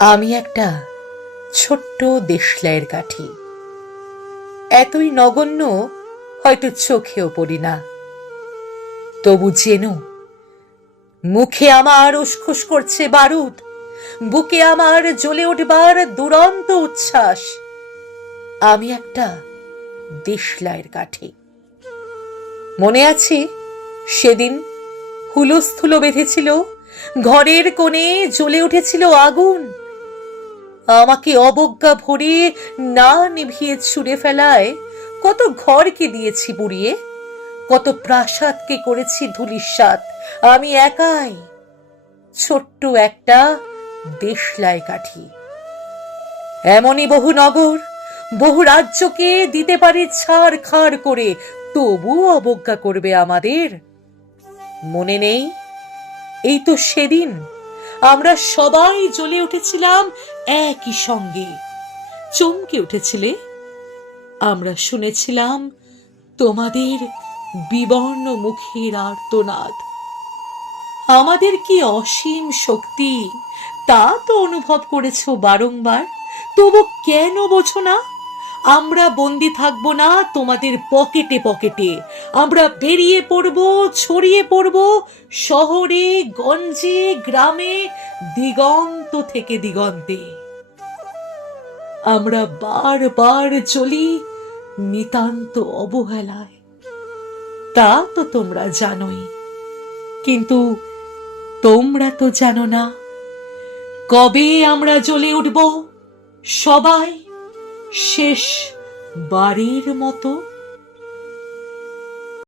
আমি একটা ছোট্ট দেশলাইয়ের কাঠি, এতই নগণ্য হয়তো চোখেও পড়ি না। তবু যেন মুখে আমার উসখুস করছে বারুদ, বুকে আমার জ্বলে উঠবার দুরন্ত উচ্ছ্বাস। আমি একটা দেশলাইয়ের কাঠি। মনে আছে সেদিন হুলস্থুল বেঁধেছিল, ঘরের কোণে জ্বলে উঠেছিল আগুন। আমাকে অবজ্ঞা ভরে না নিভিয়ে ছুঁড়ে ফেলায় কত ঘরকে দিয়েছি পুড়িয়ে, কত প্রাসাদকে করেছি ধূলিসাৎ। আমি একাই ছোট্ট একটা দেশলাই কাঠি। এমনই বহু নগর, বহু রাজ্যকে দিতে পারি ছাড় খাড় করে, তবু অবজ্ঞা করবে আমাদের। মনে নেই এই তো সেদিন আমরা সবাই জ্বলে উঠেছিলাম একই সঙ্গে। চমকে উঠেছিলে, আমরা শুনেছিলাম তোমাদের বিবর্ণ মুখের আর্তনাদ। আমাদের কি অসীম শক্তি তা তো অনুভব করেছো বারংবার, তবু কেন বোঝো না? আমরা বন্দি থাকবো না তোমাদের পকেটে পকেটে। আমরা বেরিয়ে পড়ব, ছড়িয়ে পড়ব শহরে, গঞ্জে, গ্রামে, দিগন্ত থেকে দিগন্তে। আমরা বারবার চলি নিতান্ত অবহেলায়, তা তো তোমরা জানোই। কিন্তু তোমরা তো জানো না কবে আমরা জ্বলে উঠব সবাই শেষ বারের মতো।